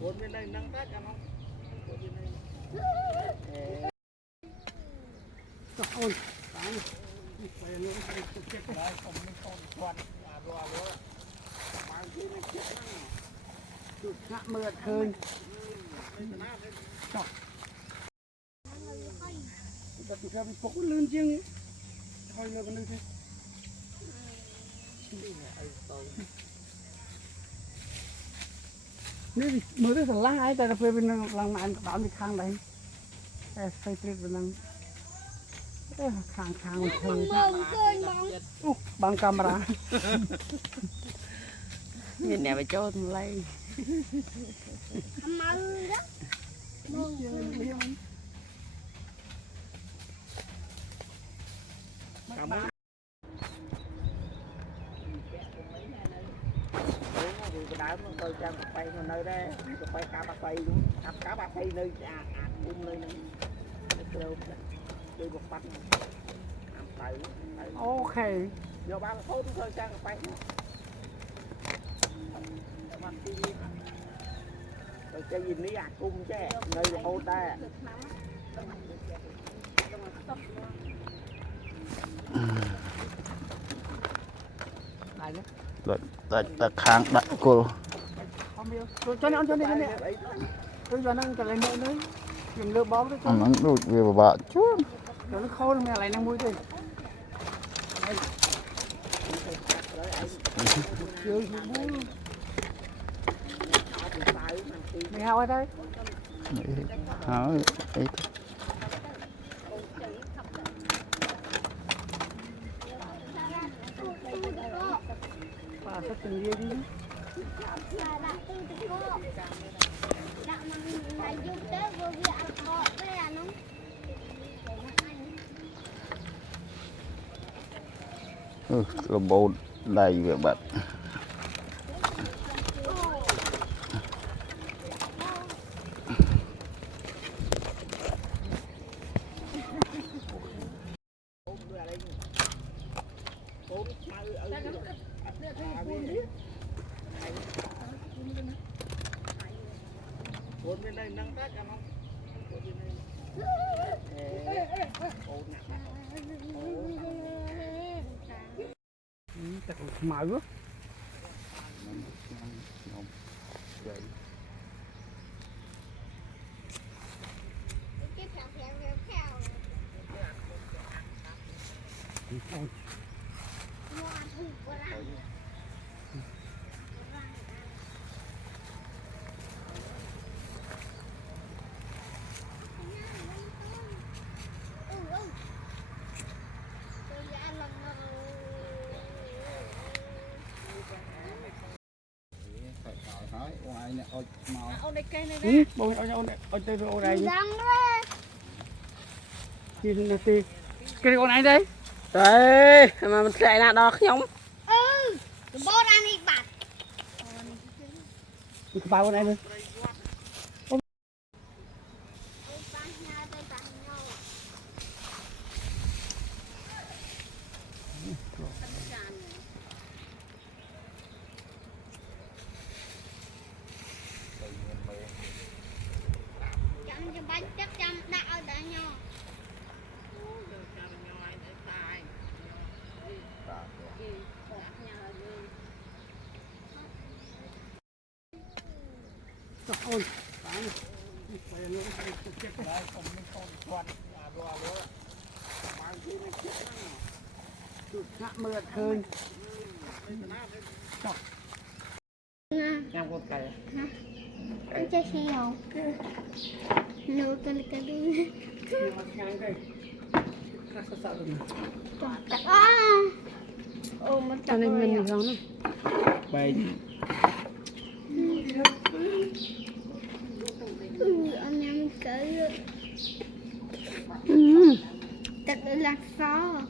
Bốn bên đây nâng tác cả không? Bốn bên đây. Ôi, phải luôn phải chết Đấy, không nên con toàn rùa mang cái này chết nó. chút ngã mượt hơn. Chọc. Đặt ra bị phốt lên chiêng. Thôi là bên đây thôi.นี่มือที่สันล่างไอ้แต่เราเป็นลังมันตามที่ข้างไหนแต่ใส่เปลือกเป็นลังข้างมันเธออุ๊บางกำราnhìn nè phải cho thằng lây đá nó tôi cho cà phê nơi đây cà phê cá bạc phê luôn cá bạc phê nơi cung nơi này chơi một bánh làm tới ok giờ ba thôi thôi cho cà phê rồi chơi gì ní cung chứ nơi ô ta ta kháng đại cô cho nó cho nên tôi cho nó cái này nữa đấy dùng lửa bó đấy nó đụt về bà chúa cho nó khô nó lại năng mũi đi mày hao ở đây háo ấy và rất tình yêu đi là bộ đầy về bật bốn bên đây nâng tác cả không? Bốn bên đây. Chắc mở quá bông ôi đây ô này nhìn là tì cái con này đây đấy mà mình chạy là đo nhóm cái bao này thôi chắc chắn đạo đã nhau ôi phải luôn phải chết Đấy, không nên con toàn rùa mang cái này chết nó. chút ngã mượt hơn chọc Em con cày anh chơi xe không nấu tên cái đuôi ngang đây các sợ rồi mất cho nên mình giống này bày anh em cái tật lạc phó